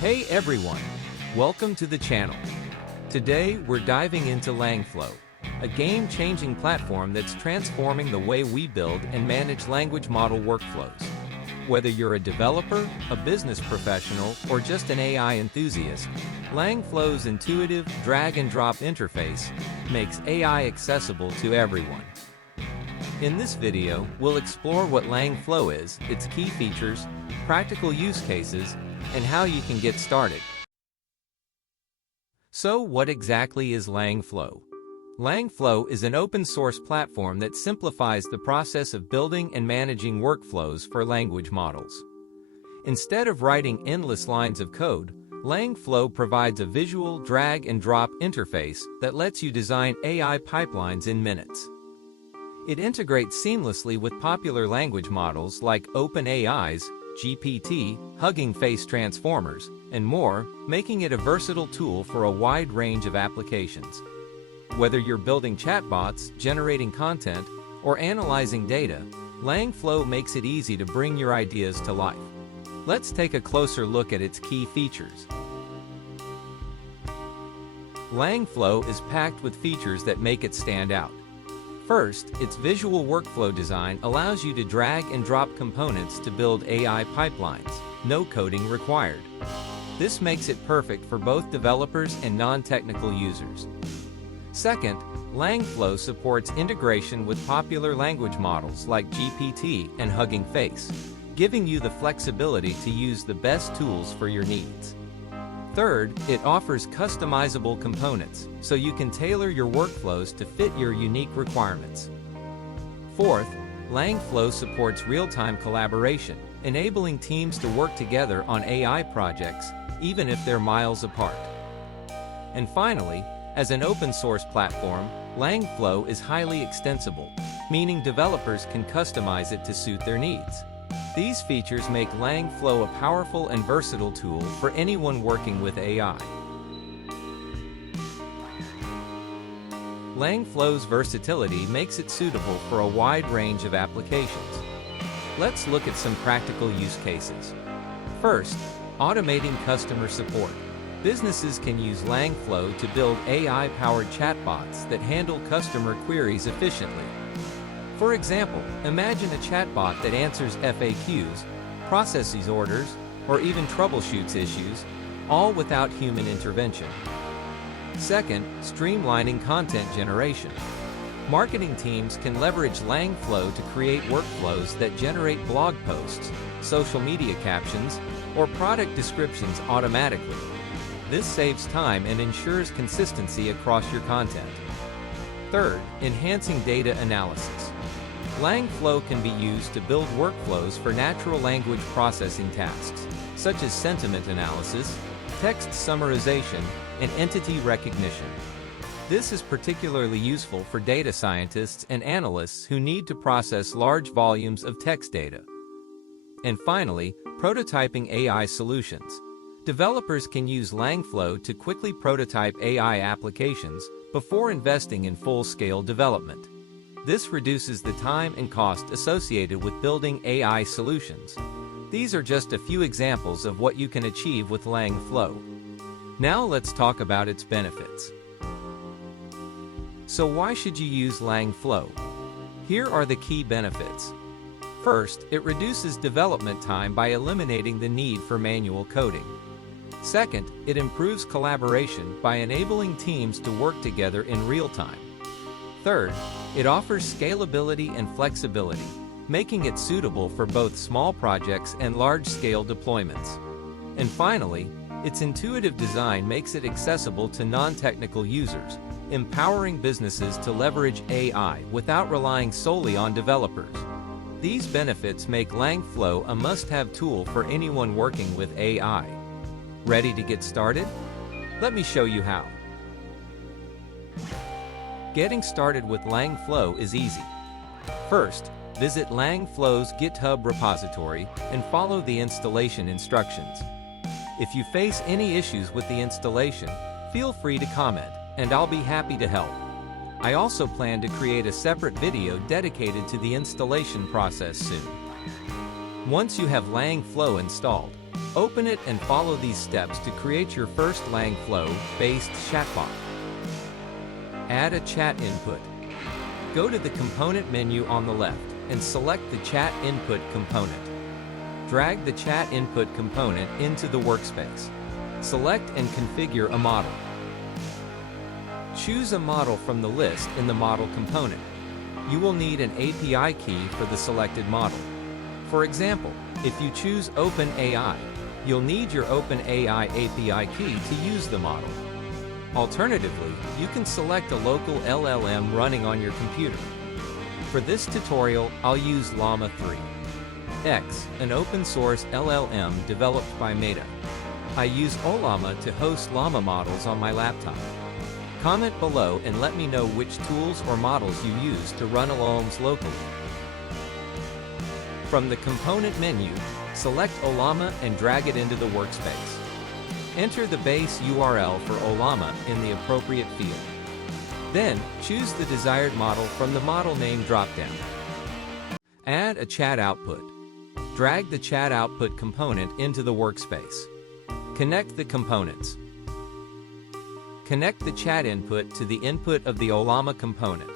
Hey everyone! Welcome to the channel. Today we're diving into LangFlow, a game-changing platform that's transforming the way we build and manage language model workflows. Whether you're a developer, a business professional, or just an AI enthusiast, LangFlow's intuitive drag-and-drop interface makes AI accessible to everyone. In this video, we'll explore what LangFlow is, its key features, practical use cases, and how you can get started. So, what exactly is LangFlow? LangFlow is an open-source platform that simplifies the process of building and managing workflows for language models. Instead of writing endless lines of code, LangFlow provides a visual drag-and-drop interface that lets you design AI pipelines in minutes. It integrates seamlessly with popular language models like OpenAI's GPT, Hugging Face transformers, and more, making it a versatile tool for a wide range of applications. Whether you're building chatbots, generating content, or analyzing data, LangFlow makes it easy to bring your ideas to life. Let's take a closer look at its key features. LangFlow is packed with features that make it stand out. First, its visual workflow design allows you to drag and drop components to build AI pipelines, no coding required. This makes it perfect for both developers and non-technical users. Second, LangFlow supports integration with popular language models like GPT and Hugging Face, giving you the flexibility to use the best tools for your needs. Third, it offers customizable components, so you can tailor your workflows to fit your unique requirements. Fourth, LangFlow supports real-time collaboration, enabling teams to work together on AI projects, even if they're miles apart. And finally, as an open-source platform, LangFlow is highly extensible, meaning developers can customize it to suit their needs. These features make LangFlow a powerful and versatile tool for anyone working with AI. LangFlow's versatility makes it suitable for a wide range of applications. Let's look at some practical use cases. First, automating customer support. Businesses can use LangFlow to build AI-powered chatbots that handle customer queries efficiently. For example, imagine a chatbot that answers FAQs, processes orders, or even troubleshoots issues, all without human intervention. Second, streamlining content generation. Marketing teams can leverage LangFlow to create workflows that generate blog posts, social media captions, or product descriptions automatically. This saves time and ensures consistency across your content. Third, enhancing data analysis. LangFlow can be used to build workflows for natural language processing tasks, such as sentiment analysis, text summarization, and entity recognition. This is particularly useful for data scientists and analysts who need to process large volumes of text data. And finally, prototyping AI solutions. Developers can use LangFlow to quickly prototype AI applications before investing in full-scale development. This reduces the time and cost associated with building AI solutions. These are just a few examples of what you can achieve with LangFlow. Now let's talk about its benefits. So why should you use LangFlow? Here are the key benefits. First, it reduces development time by eliminating the need for manual coding. Second, it improves collaboration by enabling teams to work together in real time. Third, it offers scalability and flexibility, making it suitable for both small projects and large-scale deployments. And finally, its intuitive design makes it accessible to non-technical users, empowering businesses to leverage AI without relying solely on developers. These benefits make LangFlow a must-have tool for anyone working with AI. Ready to get started? Let me show you how. Getting started with LangFlow is easy. First, visit LangFlow's GitHub repository and follow the installation instructions. If you face any issues with the installation, feel free to comment, and I'll be happy to help. I also plan to create a separate video dedicated to the installation process soon. Once you have LangFlow installed, Open it and follow these steps to create your first LangFlow-based chatbot. Add a chat input. Go to the component menu on the left and select the chat input component. Drag the chat input component into the workspace. Select and configure a model. Choose a model from the list in the model component. You will need an API key for the selected model. For example, if you choose OpenAI, you'll need your OpenAI API key to use the model. Alternatively, you can select a local LLM running on your computer. For this tutorial, I'll use Llama 3X, an open-source LLM developed by Meta. I use Ollama to host Llama models on my laptop. Comment below and let me know which tools or models you use to run LLMs locally. From the component menu, select Ollama and drag it into the workspace. Enter the base URL for Ollama in the appropriate field. Then, choose the desired model from the model name dropdown. Add a chat output. Drag the chat output component into the workspace. Connect the components. Connect the chat input to the input of the Ollama component.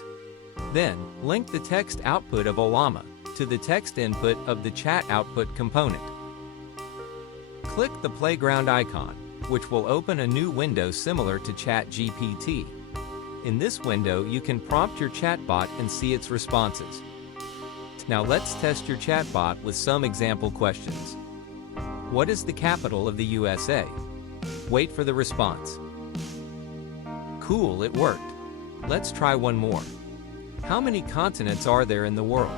Then, link the text output of Ollama to the text input of the chat output component. Click the playground icon, which will open a new window similar to ChatGPT. In this window, you can prompt your chatbot and see its responses. Now let's test your chatbot with some example questions. What is the capital of the USA? Wait for the response. Cool, it worked. Let's try one more. How many continents are there in the world?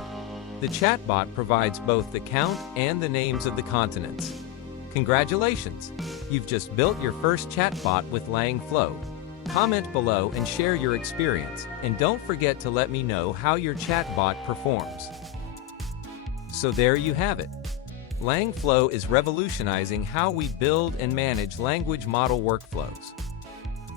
The chatbot provides both the count and the names of the continents. Congratulations! You've just built your first chatbot with LangFlow. Comment below and share your experience, and don't forget to let me know how your chatbot performs. So there you have it. LangFlow is revolutionizing how we build and manage language model workflows.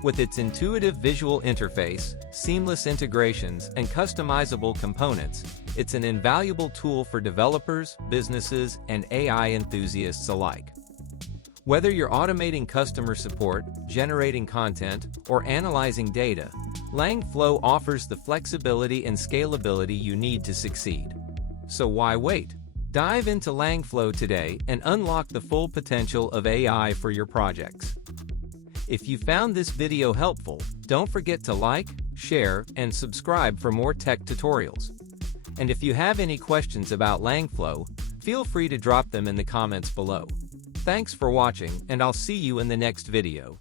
With its intuitive visual interface, seamless integrations, and customizable components, it's an invaluable tool for developers, businesses, and AI enthusiasts alike. Whether you're automating customer support, generating content, or analyzing data, LangFlow offers the flexibility and scalability you need to succeed. So why wait? Dive into LangFlow today and unlock the full potential of AI for your projects. If you found this video helpful, don't forget to like, share, and subscribe for more tech tutorials. And if you have any questions about LangFlow, feel free to drop them in the comments below. Thanks for watching, and I'll see you in the next video.